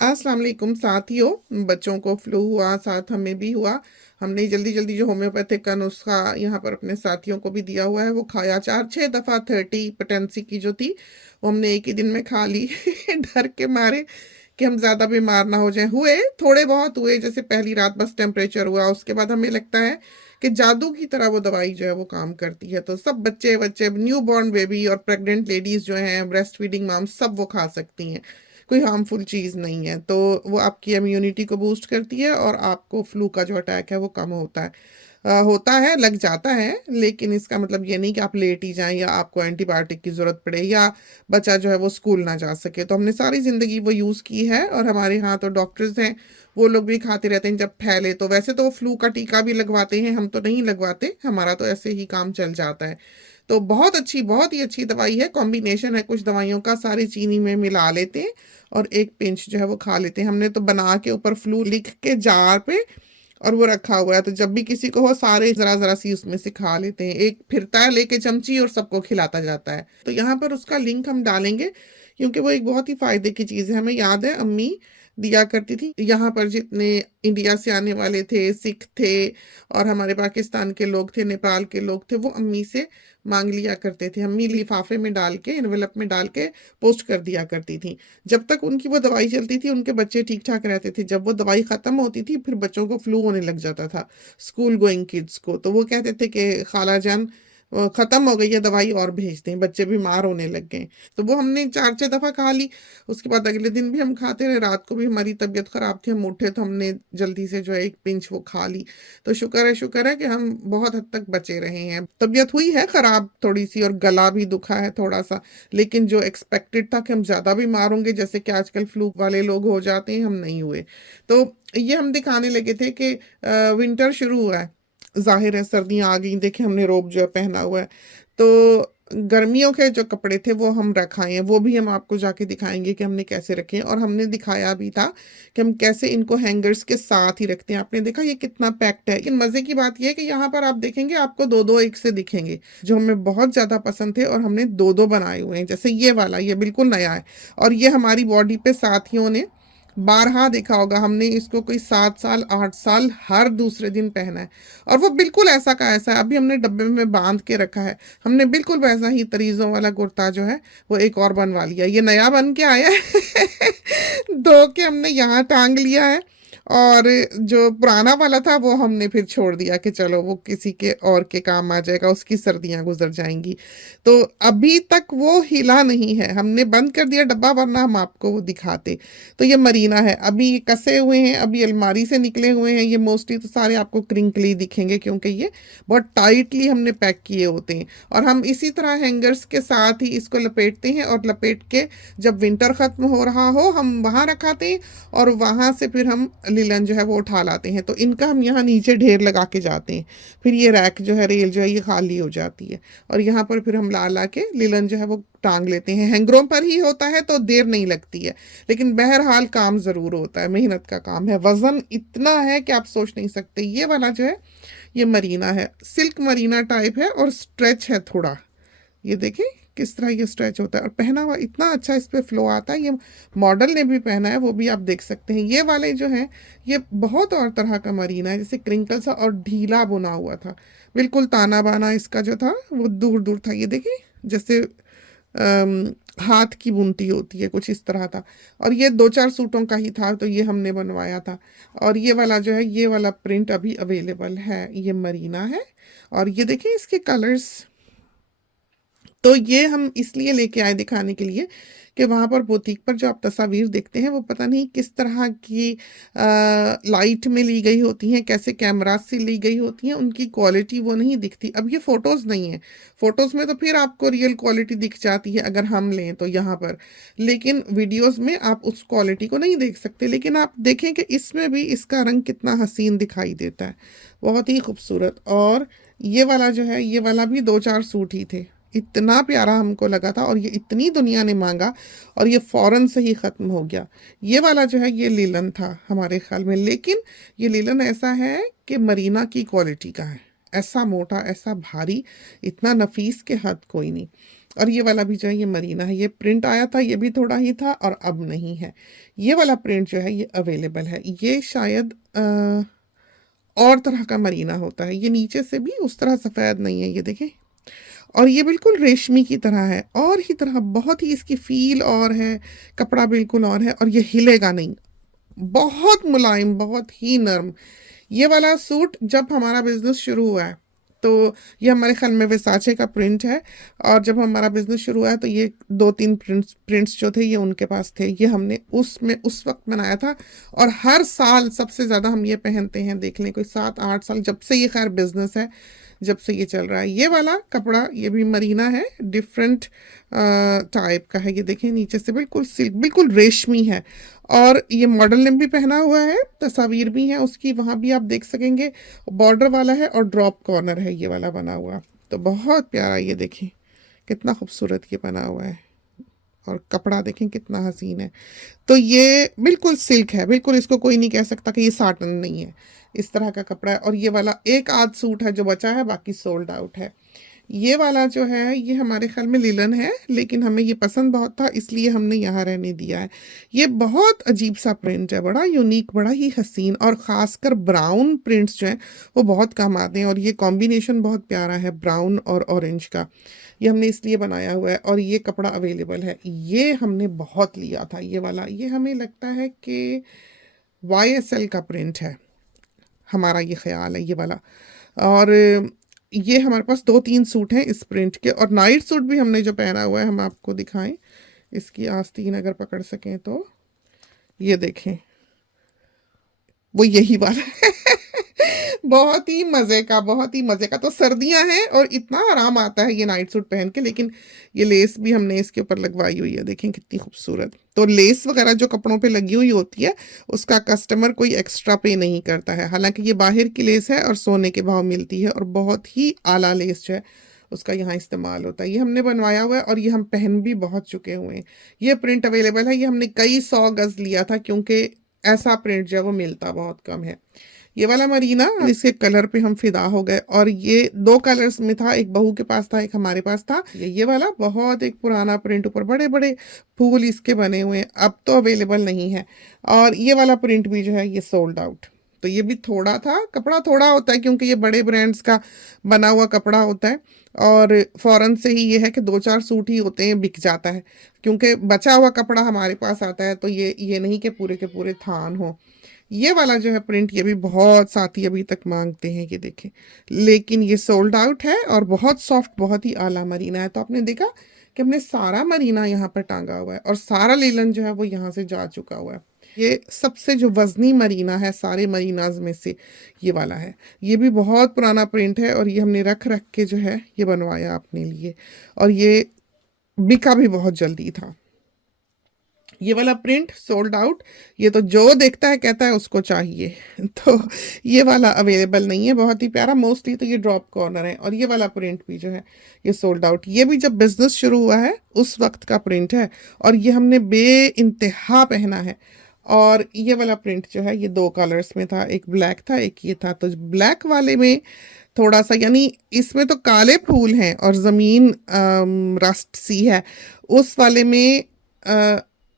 अस्सलाम वालेकुम साथियों। बच्चों को फ्लू हुआ, साथ हमें भी हुआ। हमने जल्दी जल्दी जो होम्योपैथिक का नुस्खा यहाँ पर अपने साथियों को भी दिया हुआ है वो खाया। 4-6 दफा 30 पोटेंसी की जो थी वो हमने एक ही दिन में खा ली डर के मारे कि हम ज्यादा बीमार ना हो जाएं। हुए थोड़े बहुत हुए, जैसे पहली रात बस टेम्परेचर हुआ, उसके बाद हमें लगता है कि जादू की तरह वो दवाई जो है वो काम करती है। तो सब बच्चे बच्चे न्यू बॉर्न बेबी और प्रेग्नेंट लेडीज जो हैं, ब्रेस्ट फीडिंग माम, सब वो खा सकती हैं। कोई हार्मफुल चीज नहीं है। तो वो आपकी इम्यूनिटी को बूस्ट करती है और आपको फ्लू का जो अटैक है वो कम होता है। होता है, लग जाता है, लेकिन इसका मतलब ये नहीं कि आप लेट ही जाएं या आपको एंटीबायोटिक की जरूरत पड़े या बच्चा जो है वो स्कूल ना जा सके। तो हमने सारी जिंदगी वो यूज की है और हमारे यहाँ तो डॉक्टर्स हैं, वो लोग भी खाते रहते हैं जब फैले। तो वैसे तो वो फ्लू का टीका भी लगवाते हैं, हम तो नहीं लगवाते, हमारा तो ऐसे ही काम चल जाता है। तो बहुत अच्छी, बहुत ही अच्छी दवाई है। कॉम्बिनेशन है कुछ दवाइयों का, सारी चीनी में मिला लेते हैं और एक पिंच जो है वो खा लेते हैं। हमने तो बना के ऊपर फ्लू लिख के जार पे और वो रखा हुआ है, तो जब भी किसी को हो सारे जरा जरा सी उसमें से खा लेते हैं। एक फिरता है लेके चमची और सबको खिलाता जाता है। तो यहाँ पर उसका लिंक हम डालेंगे क्योंकि वो एक बहुत ही फायदे की चीज है। हमें याद है अम्मी दिया करती थी। यहाँ पर जितने इंडिया से आने वाले थे, सिख थे और हमारे पाकिस्तान के लोग थे, नेपाल के लोग थे, वो अम्मी से मांग लिया करते थे। अम्मी लिफाफे में डाल के, एनवेलप में डाल के पोस्ट कर दिया करती थी। जब तक उनकी वो दवाई चलती थी उनके बच्चे ठीक ठाक रहते थे। जब वो दवाई खत्म होती थी फिर बच्चों को फ्लू होने लग जाता था, स्कूल गोइंग किड्स को। तो वो कहते थे कि खाला जान खत्म हो गई है दवाई और भेजते हैं, बच्चे बीमार होने लग गए। तो वो हमने 4-6 दफा खा ली। उसके बाद अगले दिन भी हम खाते रहे। रात को भी हमारी तबीयत खराब थी, हम उठे तो हमने जल्दी से जो है एक पिंच वो खा ली। तो शुक्र है, शुक्र है कि हम बहुत हद तक बचे रहे हैं। तबीयत हुई है खराब थोड़ी सी और गला भी दुखा है थोड़ा सा, लेकिन जो एक्सपेक्टेड था कि हम ज्यादा बीमार होंगे जैसे कि आजकल फ्लू वाले लोग हो जाते हैं, हम नहीं हुए। तो ये हम दिखाने लगे थे कि विंटर शुरू हुआ है, जाहिर है सर्दियां आ गई। देखे हमने रोब जो है पहना हुआ है। तो गर्मियों के जो कपड़े थे वो हम रखाए हैं, वो भी हम आपको जाके दिखाएंगे कि हमने कैसे रखे हैं। और हमने दिखाया भी था कि हम कैसे इनको हैंगर्स के साथ ही रखते हैं। आपने देखा ये कितना पैक्ड है। लेकिन मजे की बात ये है कि यहाँ पर आप देखेंगे आपको दो दो एक से दिखेंगे, जो हमें बहुत ज्यादा पसंद थे और हमने दो दो बनाए हुए हैं। जैसे ये वाला, ये बिल्कुल नया है और ये हमारी बॉडी पे साथियों ने बारहा देखा होगा। हमने इसको कोई 7 साल 8 साल हर दूसरे दिन पहना है और वो बिल्कुल ऐसा का ऐसा है। अभी हमने डब्बे में बांध के रखा है। हमने बिल्कुल वैसा ही तरीजों वाला कुर्ता जो है वो एक और बनवा लिया, ये नया बन के आया है धो के हमने यहाँ टांग लिया है। और जो पुराना वाला था वो हमने फिर छोड़ दिया कि चलो वो किसी के और के काम आ जाएगा, उसकी सर्दियां गुजर जाएंगी। तो अभी तक वो हिला नहीं है, हमने बंद कर दिया डब्बा, वरना हम आपको वो दिखाते। तो ये मरीना है, अभी ये कसे हुए हैं, अभी अलमारी से निकले हुए हैं। ये मोस्टली तो सारे आपको क्रिंकली दिखेंगे क्योंकि ये बहुत टाइटली हमने पैक किए होते हैं। और हम इसी तरह हैंगर्स के साथ ही इसको लपेटते हैं और लपेट के जब विंटर खत्म हो रहा हो हम वहां रखाते हैं और वहां से फिर हम लिलन जो है वो उठा लाते हैं। तो इनका हम यहाँ नीचे ढेर लगा के जाते हैं। फिर ये रैक जो है, रेल जो है, ये खाली हो जाती है और यहाँ पर फिर हम ला ला के लिलन जो है वो टांग लेते हैं। हैंगरों पर ही होता है तो देर नहीं लगती है, लेकिन बहरहाल काम जरूर होता है, मेहनत का काम है। वजन इतना है कि आप सोच नहीं सकते। ये वाला जो है ये मरीना है, सिल्क मरीना टाइप है और स्ट्रेच है थोड़ा। ये देखें किस तरह ये स्ट्रेच होता है और पहना हुआ इतना अच्छा इस पे फ्लो आता है। ये मॉडल ने भी पहना है, वो भी आप देख सकते हैं। ये वाले जो हैं ये बहुत और तरह का मरीना है, जैसे क्रिंकल सा और ढीला बुना हुआ था। बिल्कुल ताना बाना इसका जो था वो दूर दूर था। ये देखिए जैसे हाथ की बुनती होती है, कुछ इस तरह था। और ये 2-4 सूटों का ही था तो ये हमने बनवाया था। और ये वाला जो है, ये वाला प्रिंट अभी अवेलेबल है, ये मरीना है। और ये देखिए इसके कलर्स। तो ये हम इसलिए लेके आए दिखाने के लिए कि वहां पर बुटीक पर जो आप तस्वीर देखते हैं वो पता नहीं किस तरह की लाइट में ली गई होती हैं, कैसे कैमरा से ली गई होती हैं, उनकी क्वालिटी वो नहीं दिखती। अब ये फोटोज नहीं है, फोटोज में तो फिर आपको रियल क्वालिटी दिख जाती है अगर हम लें तो यहाँ पर, लेकिन वीडियोस में आप उस क्वालिटी को नहीं देख सकते। लेकिन आप देखें कि इसमें भी इसका रंग कितना हसीन दिखाई देता है, बहुत ही खूबसूरत। और ये वाला जो है, ये वाला भी 2-4 सूट ही थे, इतना प्यारा हमको लगा था और ये इतनी दुनिया ने मांगा और ये फौरन से ही खत्म हो गया। ये वाला जो है ये लीलन था हमारे ख्याल में, लेकिन ये लीलन ऐसा है कि मरीना की क्वालिटी का है, ऐसा मोटा, ऐसा भारी, इतना नफीस के हद कोई नहीं। और ये वाला भी जो है ये मरीना है, ये प्रिंट आया था, ये भी थोड़ा ही था और अब नहीं है। ये वाला प्रिंट जो है ये अवेलेबल है। ये शायद और तरह का मरीना होता है, ये नीचे से भी उस तरह सफ़ेद नहीं है, ये देखें। और ये बिल्कुल रेशमी की तरह है, और ही तरह बहुत ही इसकी फील और है, कपड़ा बिल्कुल और है, और ये हिलेगा नहीं, बहुत मुलायम, बहुत ही नर्म। ये वाला सूट जब हमारा बिजनेस शुरू हुआ है तो ये हमारे ख्याल में वर्साचे का प्रिंट है, और जब हमारा बिजनेस शुरू हुआ है तो ये 2-3 प्रिंट्स जो थे ये उनके पास थे, ये हमने उसमें उस वक्त बनाया था। और हर साल सबसे ज़्यादा हम ये पहनते हैं, देख लें कोई 7-8 साल जब से ये खैर बिजनेस है, जब से ये चल रहा है। ये वाला कपड़ा ये भी मरीना है, डिफरेंट टाइप का है, ये देखें नीचे से बिल्कुल सिल्क, बिल्कुल रेशमी है। और ये मॉडल ने भी पहना हुआ है, तस्वीर भी है उसकी, वहाँ भी आप देख सकेंगे। बॉर्डर वाला है और ड्रॉप कॉर्नर है ये वाला बना हुआ, तो बहुत प्यारा, ये देखें कितना खूबसूरत ये बना हुआ है, और कपड़ा देखें कितना हसीन है। तो ये बिल्कुल सिल्क है, बिल्कुल इसको कोई नहीं कह सकता कि ये साटन नहीं है, इस तरह का कपड़ा है। और ये वाला एक आध सूट है जो बचा है, बाकी सोल्ड आउट है। ये वाला जो है ये हमारे ख्याल में लिलन है, लेकिन हमें ये पसंद बहुत था इसलिए हमने यहाँ रहने दिया है। ये बहुत अजीब सा प्रिंट है, बड़ा यूनिक, बड़ा ही हसीन, और ख़ासकर ब्राउन प्रिंट्स जो हैं वो बहुत कम आते हैं, और ये कॉम्बिनेशन बहुत प्यारा है ब्राउन और ऑरेंज का, ये हमने इसलिए बनाया हुआ है। और ये कपड़ा अवेलेबल है, ये हमने बहुत लिया था ये वाला, ये हमें लगता है कि YSL का प्रिंट है, हमारा ये ख्याल है ये वाला। और ये हमारे पास 2-3 सूट हैं इस प्रिंट के, और नाइट सूट भी हमने जो पहना हुआ है हम आपको दिखाएं, इसकी आस्तीन अगर पकड़ सकें तो ये देखें, वो यही वाला है। बहुत ही मज़े का, बहुत ही मज़े का। तो सर्दियां हैं और इतना आराम आता है ये नाइट सूट पहन के, लेकिन ये लेस भी हमने इसके ऊपर लगवाई हुई है, देखें कितनी खूबसूरत। तो लेस वगैरह जो कपड़ों पे लगी हुई होती है उसका कस्टमर कोई एक्स्ट्रा पे नहीं करता है, हालांकि ये बाहर की लेस है और सोने के भाव मिलती है, और बहुत ही आला लेस जो है उसका यहाँ इस्तेमाल होता है। ये हमने बनवाया हुआ है और ये हम पहन भी बहुत चुके हुए हैं। ये प्रिंट अवेलेबल है, ये हमने कई 100 गज लिया था, क्योंकि ऐसा प्रिंट जो है वो मिलता बहुत कम है। ये वाला मरीना, इसके कलर पे हम फिदा हो गए, और ये 2 कलर्स में था, एक बहू के पास था, एक हमारे पास था। ये वाला बहुत एक पुराना प्रिंट, ऊपर बड़े बड़े फूल इसके बने हुए हैं, अब तो अवेलेबल नहीं है। और ये वाला प्रिंट भी जो है ये सोल्ड आउट। तो ये भी थोड़ा था, कपड़ा थोड़ा होता है क्योंकि ये बड़े ब्रांड्स का बना हुआ कपड़ा होता है, और फौरन से ही ये है कि 2-4 सूट ही होते हैं, बिक जाता है, क्योंकि बचा हुआ कपड़ा हमारे पास आता है, तो ये नहीं कि पूरे के पूरे थान हो। ये वाला जो है प्रिंट, ये भी बहुत साथी अभी तक मांगते हैं, ये देखें, लेकिन ये सोल्ड आउट है, और बहुत सॉफ्ट, बहुत ही आला मरीना है। तो आपने देखा कि हमने सारा मरीना यहाँ पर टांगा हुआ है, और सारा लीलन जो है वो यहाँ से जा चुका हुआ है। ये सबसे जो वजनी मरीना है सारे मरीनाज में से ये वाला है, ये भी बहुत पुराना प्रिंट है, और ये हमने रख रख के जो है ये बनवाया अपने लिए, और ये बिका भी बहुत जल्दी था। ये वाला प्रिंट सोल्ड आउट, ये तो जो देखता है कहता है उसको चाहिए। तो ये वाला अवेलेबल नहीं है, बहुत ही प्यारा, मोस्टली तो ये ड्रॉप कॉर्नर है। और ये वाला प्रिंट भी जो है ये सोल्ड आउट, ये भी जब बिजनेस शुरू हुआ है उस वक्त का प्रिंट है, और ये हमने बे इंतहा पहना है। और ये वाला प्रिंट जो है ये 2 कलर्स में था, एक ब्लैक था, एक ये था। तो ब्लैक वाले में थोड़ा सा, यानी इसमें तो काले फूल हैं और ज़मीन रस्ट सी है, उस वाले में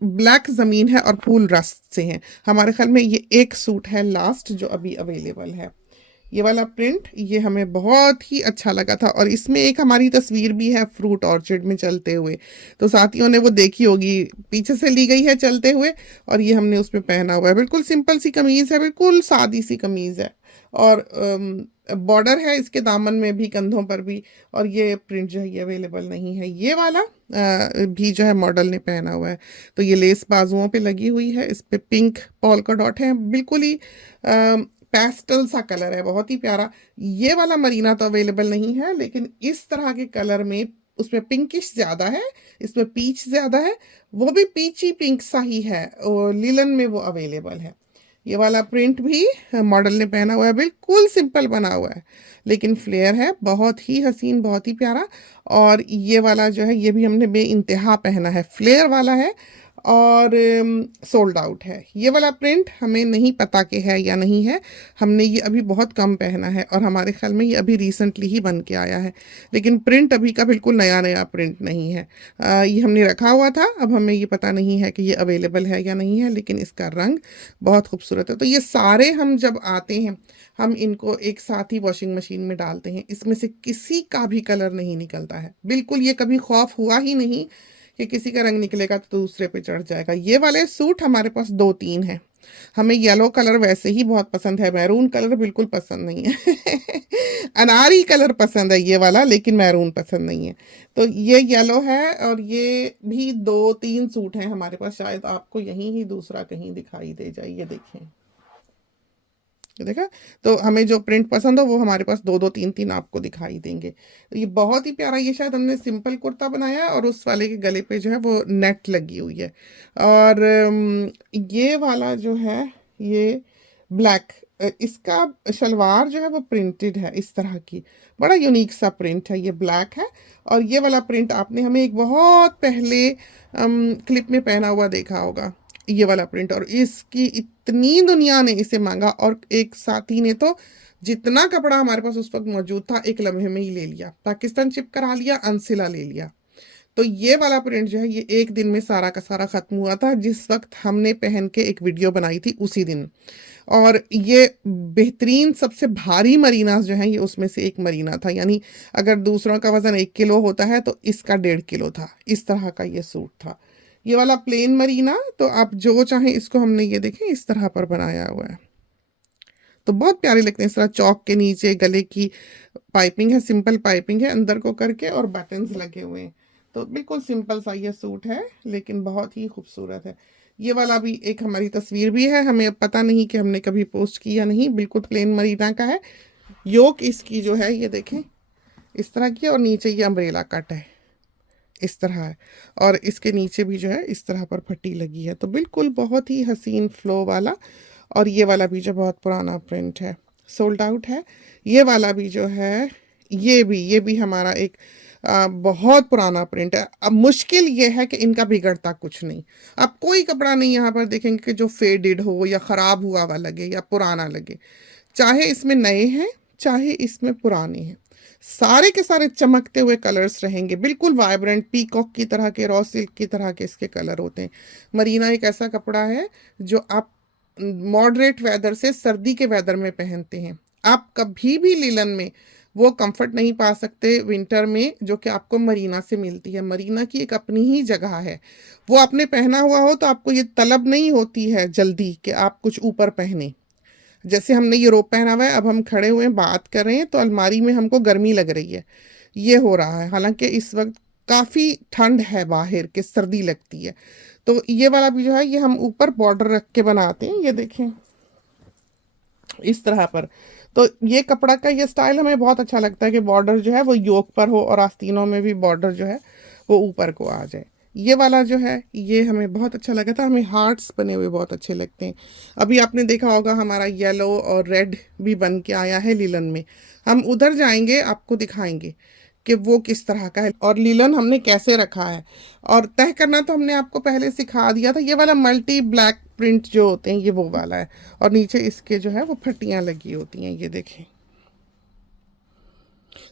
ब्लैक ज़मीन है और फूल रस्ट से हैं। हमारे ख्याल में ये एक सूट है लास्ट जो अभी अवेलेबल है, ये वाला प्रिंट, ये हमें बहुत ही अच्छा लगा था। और इसमें एक हमारी तस्वीर भी है फ्रूट ऑर्चर्ड में चलते हुए, तो साथियों ने वो देखी होगी, पीछे से ली गई है चलते हुए, और ये हमने उसमें पहना हुआ है। बिल्कुल सिंपल सी कमीज़ है, बिल्कुल सादी सी कमीज़ है, और बॉर्डर है इसके दामन में भी, कंधों पर भी। और ये प्रिंट जो है ये अवेलेबल नहीं है। ये वाला भी जो है मॉडल ने पहना हुआ है, तो ये लेस बाजुओं पे लगी हुई है, इस पे पिंक पॉल्का डॉट है, बिल्कुल ही पेस्टल सा कलर है, बहुत ही प्यारा। ये वाला मरीना तो अवेलेबल नहीं है, लेकिन इस तरह के कलर में, उसमें पिंकिश ज़्यादा है, इसमें पीच ज़्यादा है, वो भी पीची पिंक सा ही है, और लिलन में वो अवेलेबल है। ये वाला प्रिंट भी मॉडल ने पहना हुआ है, बिल्कुल सिंपल बना हुआ है, लेकिन फ्लेयर है, बहुत ही हसीन, बहुत ही प्यारा। और ये वाला जो है ये भी हमने बे इंतहा पहना है, फ्लेयर वाला है, और सोल्ड आउट है। ये वाला प्रिंट हमें नहीं पता कि है या नहीं है, हमने ये अभी बहुत कम पहना है और हमारे ख्याल में ये अभी रिसेंटली ही बन के आया है, लेकिन प्रिंट अभी का बिल्कुल नया नया प्रिंट नहीं है। ये हमने रखा हुआ था, अब हमें ये पता नहीं है कि ये अवेलेबल है या नहीं है, लेकिन इसका रंग बहुत खूबसूरत है। तो ये सारे हम जब आते हैं हम इनको एक साथ ही वॉशिंग मशीन में डालते हैं, इसमें से किसी का भी कलर नहीं निकलता है, बिल्कुल ये कभी खौफ हुआ ही नहीं कि किसी का रंग निकलेगा तो दूसरे पे चढ़ जाएगा। ये वाले सूट हमारे पास 2-3 हैं। हमें येलो कलर वैसे ही बहुत पसंद है, मैरून कलर बिल्कुल पसंद नहीं है अनारी कलर पसंद है ये वाला, लेकिन मैरून पसंद नहीं है। तो ये येलो है और ये भी 2-3 सूट हैं हमारे पास, शायद आपको यहीं ही दूसरा कहीं दिखाई दे जाए, ये देखें, ये देखा। तो हमें जो प्रिंट पसंद हो वो हमारे पास 2-2 3-3 आपको दिखाई देंगे। तो ये बहुत ही प्यारा, ये शायद हमने सिंपल कुर्ता बनाया है और उस वाले के गले पे जो है वो नेट लगी हुई है। और ये वाला जो है ये ब्लैक, इसका शलवार जो है वो प्रिंटेड है इस तरह की, बड़ा यूनिक सा प्रिंट है, ये ब्लैक है। और ये वाला प्रिंट आपने हमें एक बहुत पहले क्लिप में पहना हुआ देखा होगा, ये वाला प्रिंट, और इसकी इतनी दुनिया ने इसे मांगा और एक साथी ने तो जितना कपड़ा हमारे पास उस वक्त मौजूद था एक लम्हे में ही ले लिया, पाकिस्तान शिप करा लिया, अनसिला ले लिया। तो ये वाला प्रिंट जो है ये एक दिन में सारा का सारा खत्म हुआ था, जिस वक्त हमने पहन के एक वीडियो बनाई थी उसी दिन। और ये बेहतरीन सबसे भारी मरीनास जो है ये उसमें से एक मरीना था, यानी अगर दूसरों का वजन 1 किलो होता है तो इसका 1.5 किलो था, इस तरह का ये सूट था। ये वाला प्लेन मरीना, तो आप जो चाहें इसको, हमने ये देखें इस तरह पर बनाया हुआ है, तो बहुत प्यारे लगते हैं। इस तरह चौक के नीचे गले की पाइपिंग है, सिंपल पाइपिंग है अंदर को करके और बटन्स लगे हुए हैं, तो बिल्कुल सिंपल सा ये सूट है लेकिन बहुत ही खूबसूरत है। ये वाला भी एक हमारी तस्वीर भी है, हमें पता नहीं कि हमने कभी पोस्ट की या नहीं, बिल्कुल प्लेन मरीना का है। योक इसकी जो है ये देखें इस तरह की, और नीचे ये अम्ब्रेला कट है इस तरह है, और इसके नीचे भी जो है इस तरह पर पट्टी लगी है, तो बिल्कुल बहुत ही हसीन फ्लो वाला। और ये वाला भी जो बहुत पुराना प्रिंट है, सोल्ड आउट है। ये वाला भी जो है ये भी हमारा एक बहुत पुराना प्रिंट है। अब मुश्किल ये है कि इनका बिगड़ता कुछ नहीं, आप कोई कपड़ा नहीं यहाँ पर देखेंगे कि जो फेडेड हो या ख़राब हुआ हुआ लगे या पुराना लगे, चाहे इसमें नए हैं चाहे इसमें पुराने हैं, सारे के सारे चमकते हुए कलर्स रहेंगे, बिल्कुल वाइब्रेंट पीकॉक की तरह के, रॉ सिल्क की तरह के इसके कलर होते हैं। मरीना एक ऐसा कपड़ा है जो आप मॉडरेट वेदर से सर्दी के वेदर में पहनते हैं, आप कभी भी लिलन में वो कंफर्ट नहीं पा सकते विंटर में जो कि आपको मरीना से मिलती है। मरीना की एक अपनी ही जगह है, वो आपने पहना हुआ हो तो आपको ये तलब नहीं होती है जल्दी कि आप कुछ ऊपर पहने। जैसे हमने ये रोब पहना हुआ है, अब हम खड़े हुए बात कर रहे हैं तो अलमारी में हमको गर्मी लग रही है, ये हो रहा है, हालांकि इस वक्त काफ़ी ठंड है बाहर के, सर्दी लगती है। तो ये वाला भी जो है ये हम ऊपर बॉर्डर रख के बनाते हैं, ये देखें इस तरह पर। तो ये कपड़ा का ये स्टाइल हमें बहुत अच्छा लगता है कि बॉर्डर जो है वो योक पर हो और आस्तीनों में भी बॉर्डर जो है वो ऊपर को आ जाए। ये वाला जो है ये हमें बहुत अच्छा लगा था, हमें हार्ट्स बने हुए बहुत अच्छे लगते हैं। अभी आपने देखा होगा हमारा येलो और रेड भी बन के आया है लीलन में, हम उधर जाएंगे आपको दिखाएंगे कि वो किस तरह का है और लीलन हमने कैसे रखा है। और तय करना तो हमने आपको पहले सिखा दिया था, ये वाला मल्टी ब्लैक प्रिंट जो होते हैं ये वो वाला है, और नीचे इसके जो है वो फटियां लगी होती हैं, ये देखें।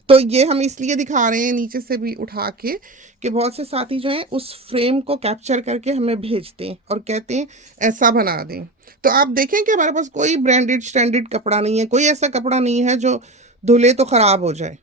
तो ये हम इसलिए दिखा रहे हैं नीचे से भी उठा के कि बहुत से साथी जो हैं उस फ्रेम को कैप्चर करके हमें भेजते हैं और कहते हैं ऐसा बना दें। तो आप देखें कि हमारे पास कोई ब्रांडेड स्टैंडर्ड कपड़ा नहीं है, कोई ऐसा कपड़ा नहीं है जो धुले तो ख़राब हो जाए,